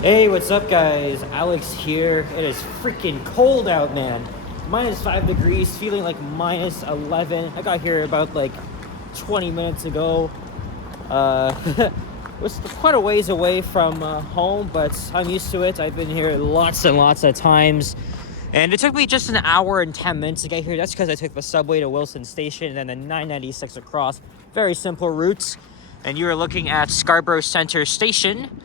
Hey, what's up, guys? Alex here. It is freaking cold out, man. -5 degrees, feeling like -11. I got here about like 20 minutes ago. It was quite a ways away from home, but I'm used to it. I've been here lots and lots of times. And it took me just an hour and 10 minutes to get here. That's because I took the subway to Wilson Station and then the 996 across. Very simple routes. And you are looking at Scarborough Centre Station.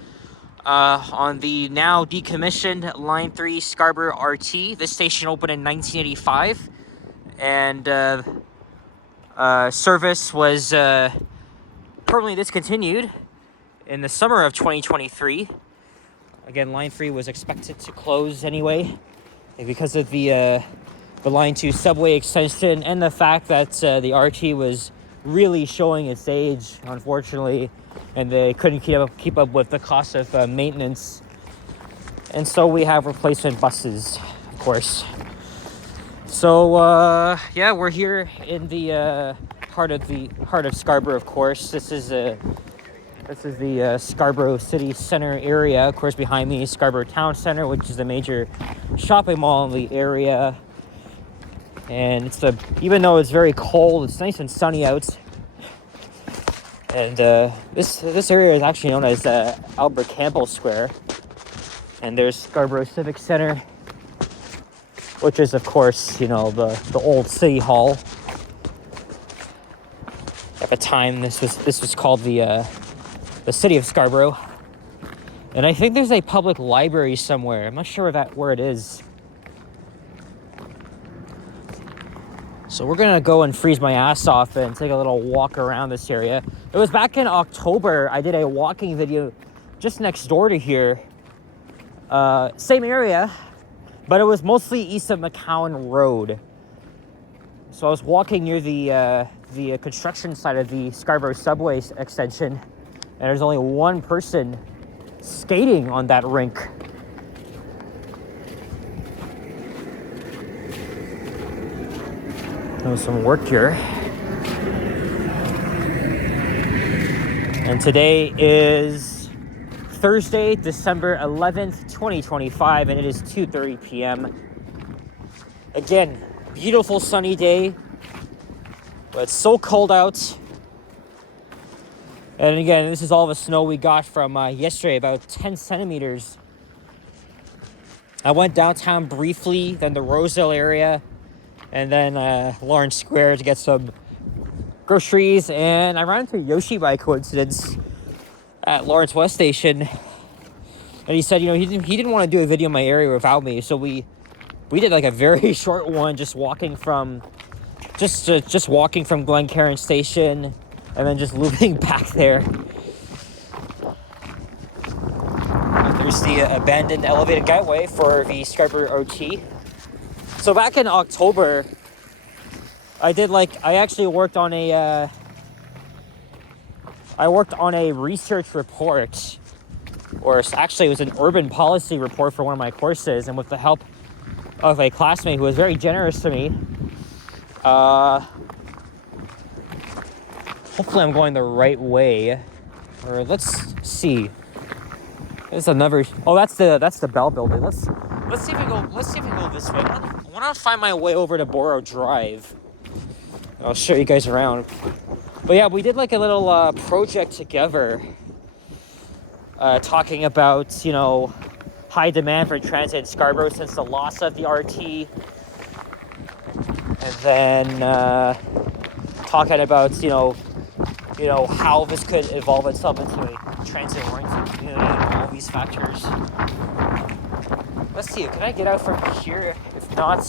On the now decommissioned Line 3 Scarborough RT. This station opened in 1985, and service was permanently discontinued in the summer of 2023. Again, Line 3 was expected to close anyway, because of the Line 2 subway extension and the fact that the RT was really showing its age, unfortunately, and they couldn't keep up with the cost of maintenance. And so we have replacement buses, of course. So yeah, we're here in the heart of Scarborough, of course. This is the Scarborough City Center area. Of course, behind me is Scarborough Town Center, which is a major shopping mall in the area. And even though it's very cold, it's nice and sunny out. And this area is actually known as Albert Campbell Square. And there's Scarborough Civic Center, which is, of course, the old City Hall. At the time, this was called the City of Scarborough. And I think there's a public library somewhere. I'm not sure where it is. So we're gonna go and freeze my ass off and take a little walk around this area. It was back in October. I did a walking video just next door to here. Same area, but it was mostly east of McCowan Road. So I was walking near the construction site of the Scarborough subway extension, and there's only one person skating on that rink. Some work here. And today is Thursday, December 11th, 2025, and it is 2:30 p.m. Again, beautiful sunny day, but it's so cold out. And again, this is all the snow we got from yesterday, about 10 centimeters. I went downtown briefly, then the Rosedale area, and then Lawrence Square to get some groceries. And I ran into Yoshi by coincidence at Lawrence West Station. And he said, he didn't want to do a video in my area without me. So we did like a very short one, just walking from Glencairn Station and then just looping back there. There's the abandoned elevated gateway for the Scarborough OT. So back in October, I actually worked on a research report, or actually it was an urban policy report for one of my courses, and with the help of a classmate who was very generous to me, hopefully I'm going the right way, or let's see. There's another. Oh, that's the Bell Building. Let's see if we go this way. I want to find my way over to Borough Drive. I'll show you guys around. But yeah, we did like a little project together, talking about high demand for transit in Scarborough since the loss of the RT, and then talking about how this could evolve itself into a transit-oriented community and all these factors. Let's see, can I get out from here? If not,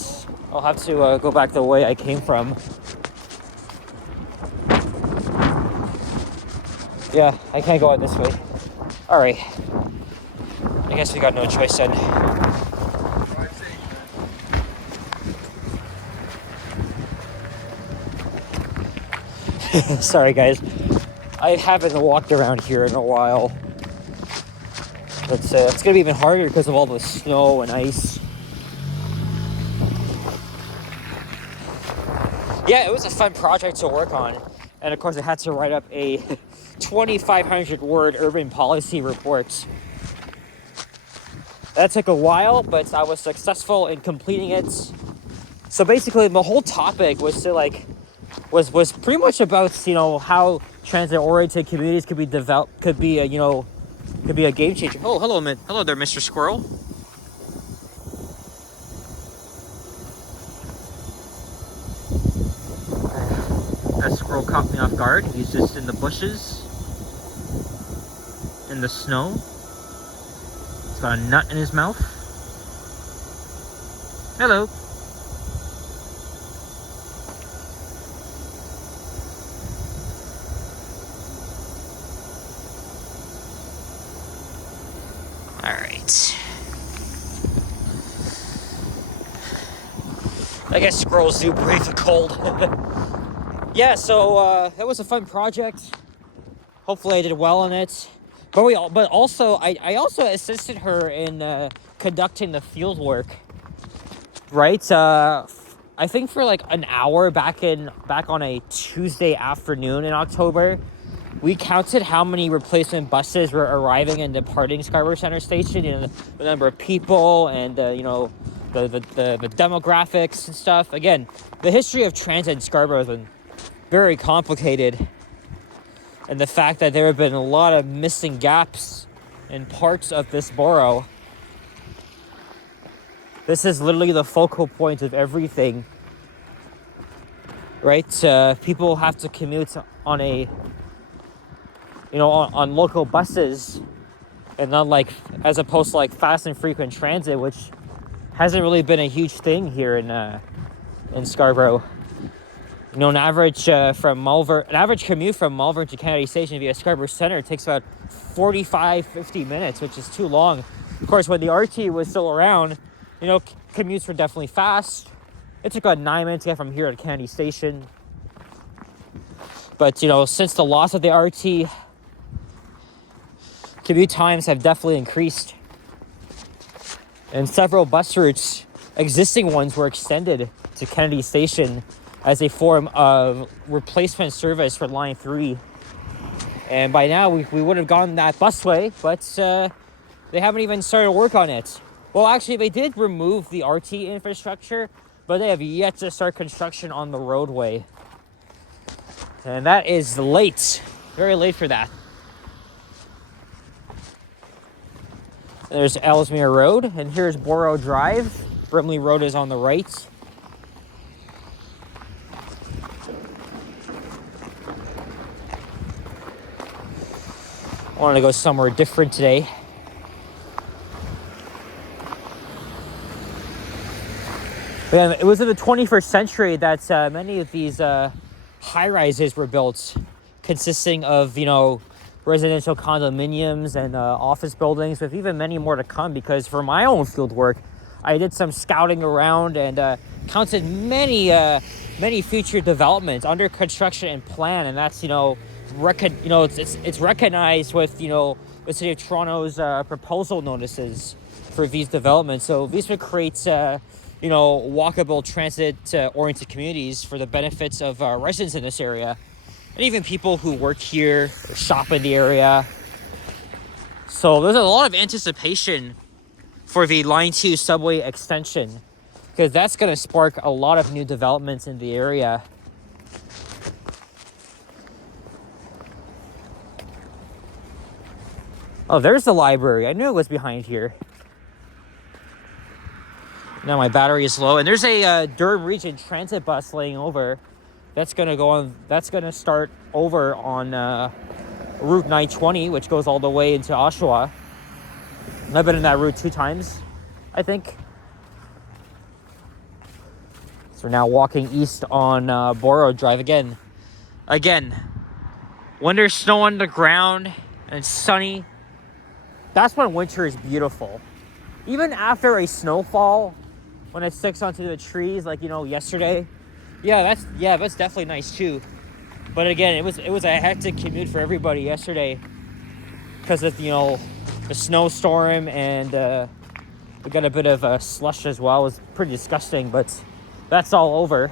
I'll have to go back the way I came from. Yeah, I can't go out this way. Alright. I guess we got no choice then. Sorry guys, I haven't walked around here in a while. But it's gonna be even harder because of all the snow and ice. Yeah, it was a fun project to work on. And of course I had to write up a 2,500 word urban policy report. That took a while, but I was successful in completing it. So basically, the whole topic was to was pretty much about how transit-oriented communities could be developed, could be a game changer. Oh, hello, man. Hello there, Mr. Squirrel. That squirrel caught me off guard. He's just in the bushes, in the snow. He's got a nut in his mouth. Hello. All right. I guess squirrels do brave the cold. Yeah, so that was a fun project. Hopefully I did well on it. But also I also assisted her in conducting the field work. Right? I think for like an hour back on a Tuesday afternoon in October, we counted how many replacement buses were arriving and departing Scarborough Centre Station. The number of people and the demographics and stuff. Again, the history of transit in Scarborough has been very complicated, and the fact that there have been a lot of missing gaps in parts of this borough. This is literally the focal point of everything, right? People have to commute on on local buses, and not as opposed to fast and frequent transit, which hasn't really been a huge thing here in Scarborough. An average commute from Malvern to Kennedy Station via Scarborough Centre takes about 45-50 minutes, which is too long. Of course, when the RT was still around, commutes were definitely fast. It took about 9 minutes to get from here to Kennedy Station. But, since the loss of the RT, commute times have definitely increased. And several bus routes, existing ones, were extended to Kennedy Station as a form of replacement service for Line 3. And by now, we would have gone that busway, but they haven't even started work on it. Well, actually, they did remove the RT infrastructure, but they have yet to start construction on the roadway. And that is late. Very late for that. There's Ellesmere Road, and here's Borough Drive. Brimley Road is on the right. I wanted to go somewhere different today. It was in the 21st century that many of these high-rises were built, consisting of, residential condominiums and office buildings, with even many more to come, because for my own field work, I did some scouting around and counted many future developments under construction and plan, and that's, it's recognized with, the City of Toronto's proposal notices for these developments. So these would create, walkable transit-oriented communities for the benefits of residents in this area, and even people who work here, shop in the area. So there's a lot of anticipation for the Line 2 subway extension, because that's going to spark a lot of new developments in the area. Oh, there's the library. I knew it was behind here. Now my battery is low, and there's a Durham Region transit bus laying over. That's gonna start over on Route 920, which goes all the way into Oshawa. I've been in that route 2 times, I think. So we're now walking east on Borough Drive again. When there's snow on the ground and it's sunny, that's when winter is beautiful. Even after a snowfall, when it sticks onto the trees, yesterday, that's definitely nice too. But again, it was a hectic commute for everybody yesterday because of the snowstorm, and we got a bit of slush as well. It was pretty disgusting, but that's all over.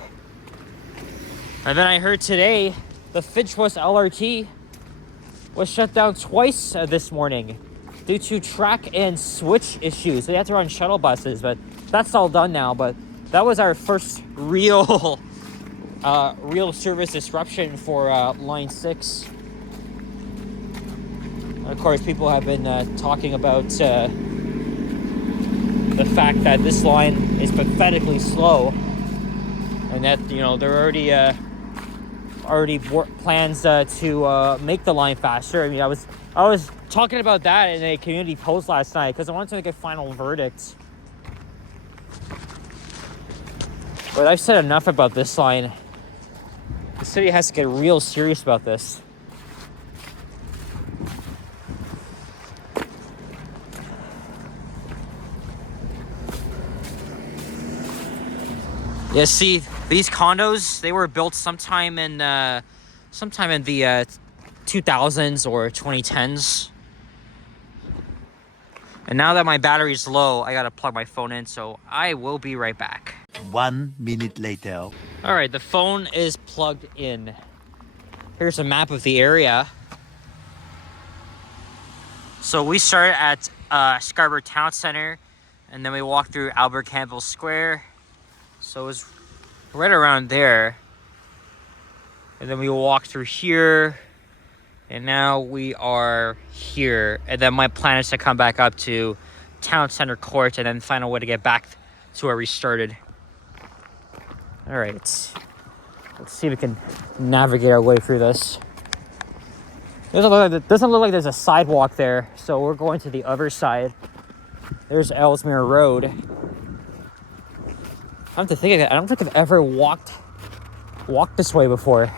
And then I heard today the Finchwas LRT was shut down twice this morning. due to track and switch issues. So they had to run shuttle buses, but that's all done now. But that was our first real service disruption for Line 6. Of course, people have been talking about the fact that this line is pathetically slow, and that, you know, there are already plans to make the line faster. I mean, I was talking about that in a community post last night because I wanted to make a final verdict. But I've said enough about this line. The city has to get real serious about this. Yeah, see, these condos, they were built sometime in the 2000s or 2010s. And now that my battery's low, I gotta plug my phone in, so I will be right back. 1 minute later. All right, the phone is plugged in. Here's a map of the area. So we started at Scarborough Town Center, and then we walked through Albert Campbell Square. So it was right around there. And then we walked through here. And now we are here. And then my plan is to come back up to Town Center Court and then find a way to get back to where we started. All right. Let's see if we can navigate our way through this. Doesn't look like there's a sidewalk there. So we're going to the other side. There's Ellesmere Road. I have to think of it. I don't think I've ever walked this way before.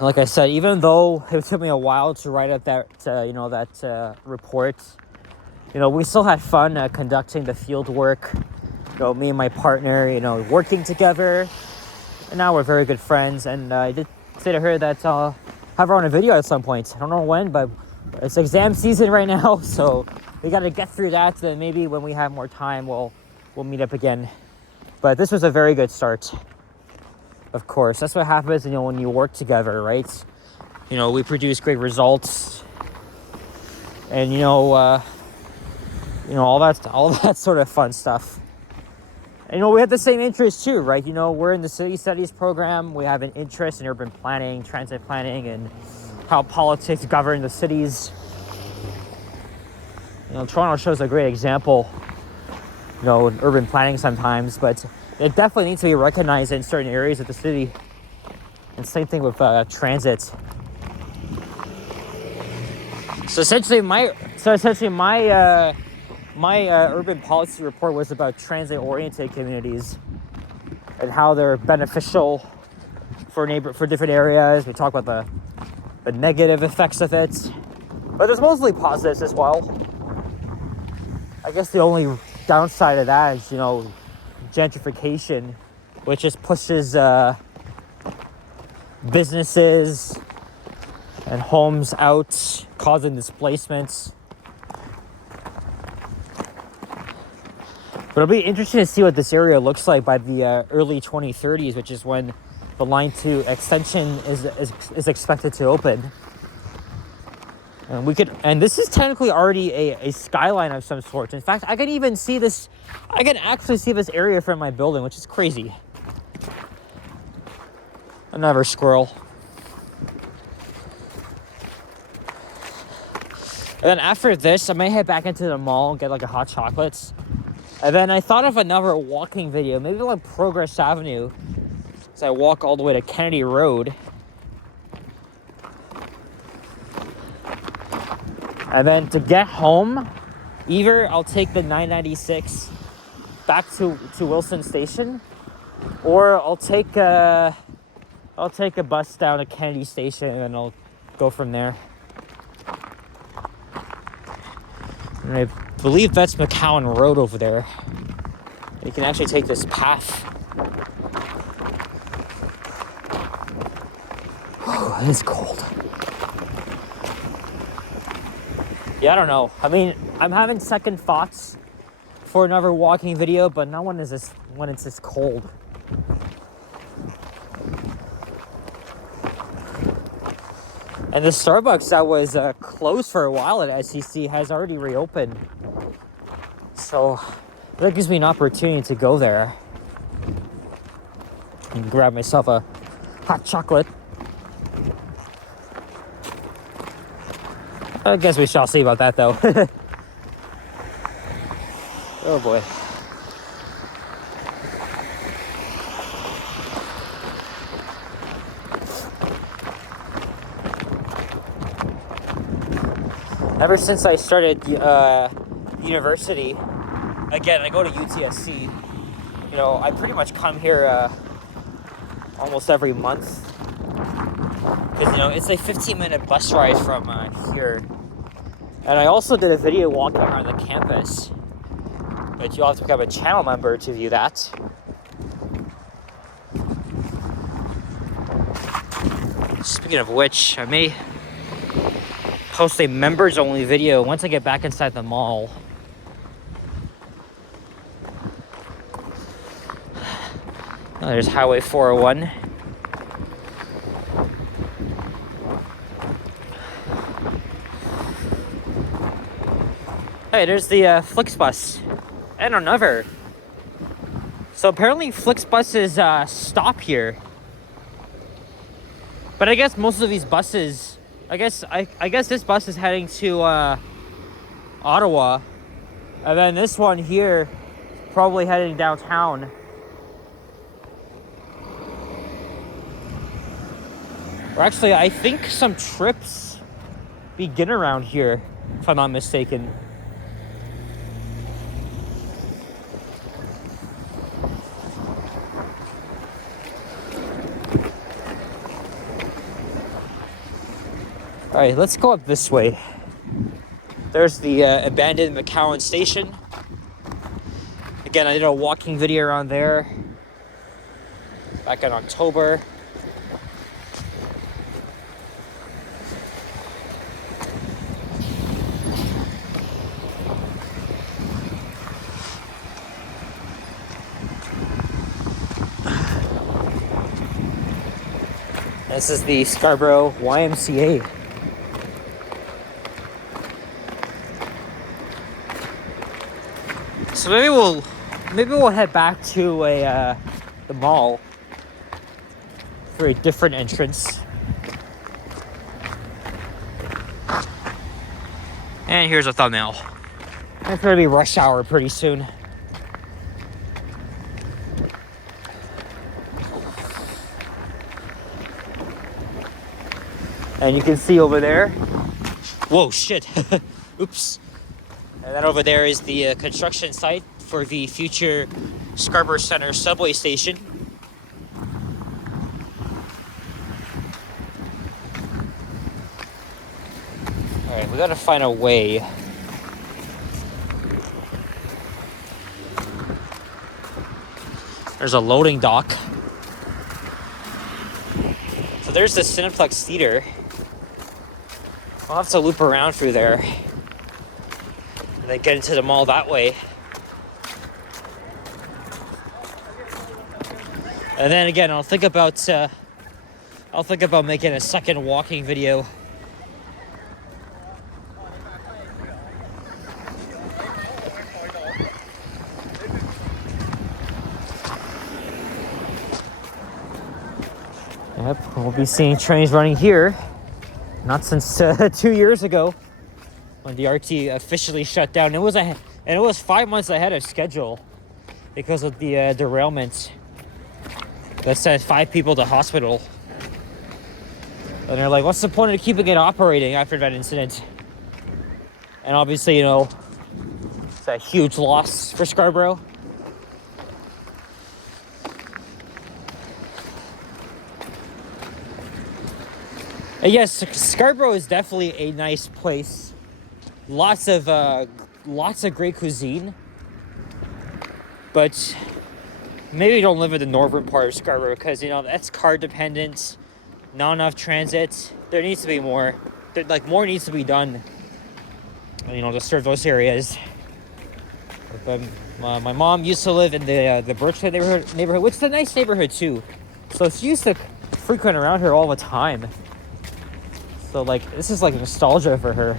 Like I said, even though it took me a while to write up that report, you know, we still had fun conducting the field work. You know, me and my partner, you know, working together, and now we're very good friends. And I did say to her that I'll have her on a video at some point. I don't know when, but it's exam season right now, so we got to get through that. Then maybe when we have more time, we'll meet up again. But this was a very good start. Of course, that's what happens, you know, when you work together, right? You know, we produce great results, and you know, all that sort of fun stuff. And, you know, we have the same interests too, right? You know, we're in the city studies program. We have an interest in urban planning, transit planning, and how politics govern the cities. You know, Toronto shows a great example, you know, in urban planning sometimes, but it definitely needs to be recognized in certain areas of the city. And same thing with transit. So essentially, my urban policy report was about transit-oriented communities and how they're beneficial for different areas. We talk about the negative effects of it, but there's mostly positives as well. I guess the only downside of that is, you know, gentrification, which just pushes businesses and homes out, causing displacements. But it'll be interesting to see what this area looks like by the early 2030s, which is when the Line 2 extension is expected to open. And this is technically already a skyline of some sort. In fact, I can actually see this area from my building, which is crazy. Another squirrel. And then after this, I may head back into the mall and get like a hot chocolate. And then I thought of another walking video, maybe like Progress Avenue. So I walk all the way to Kennedy Road. And then to get home, either I'll take the 996 back to Wilson Station, or I'll take a bus down to Kennedy Station and I'll go from there. And I believe that's McCowan Road over there. You can actually take this path. It is cold. Yeah, I don't know. I mean, I'm having second thoughts for another walking video, but not when it's this cold. And the Starbucks that was closed for a while at SEC has already reopened. So that gives me an opportunity to go there and grab myself a hot chocolate. I guess we shall see about that though. Oh boy. Ever since I started university, again, I go to UTSC. You know, I pretty much come here almost every month. Because, you know, it's a 15-minute bus ride from here. And I also did a video walking around the campus. But you'll have to become a channel member to view that. Speaking of which, I may post a members only video once I get back inside the mall. Oh, there's Highway 401. Hey, there's the Flixbus and another. So apparently Flixbuses stop here. But I guess most of these buses, I guess this bus is heading to Ottawa, and then this one here probably heading downtown. Or actually, I think some trips begin around here, if I'm not mistaken. All right, let's go up this way. There's the abandoned McCowan station. Again, I did a walking video around there back in October. This is the Scarborough YMCA. So maybe we'll head back to the mall for a different entrance. And here's a thumbnail. It's gonna be rush hour pretty soon. And you can see over there. Whoa, shit. Oops. And then over there is the construction site for the future Scarborough Centre subway station. Alright, we gotta find a way. There's a loading dock. So there's the Cineplex Theatre. I'll have to loop around through there. And then get into the mall that way. And then again, I'll think about making a second walking video. Yep, we'll be seeing trains running here. Not since 2 years ago, when the RT officially shut down. It was 5 months ahead of schedule because of the derailment that sent 5 people to hospital. And they're like, what's the point of keeping it operating after that incident? And obviously, you know, it's a huge loss for Scarborough. And yes, Scarborough is definitely a nice place. Lots of great cuisine. But maybe don't live in the northern part of Scarborough because, you know, that's car dependent, not enough transit. There needs to be more. More needs to be done, you know, to serve those areas. But, my mom used to live in the Birchland neighborhood, which is a nice neighborhood too. So she used to frequent around here all the time. So like this is like nostalgia for her.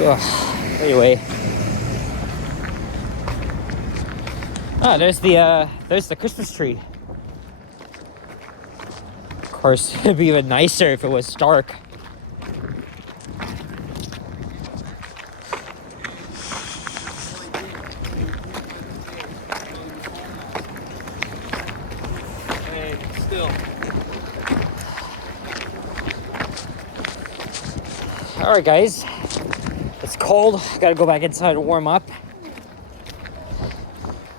Ugh. Anyway. Ah, there's the Christmas tree. Of course, it'd be even nicer if it was dark. Still. All right, guys. It's cold. Gotta go back inside and warm up.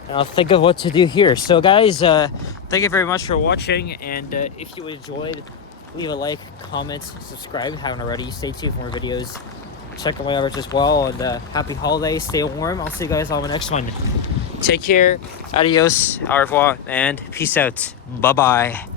And I'll think of what to do here. So, guys, thank you very much for watching. And if you enjoyed, leave a like, comment, subscribe if you haven't already. Stay tuned for more videos. Check out my average as well. And happy holidays. Stay warm. I'll see you guys on the next one. Take care. Adios. Au revoir. And peace out. Bye-bye.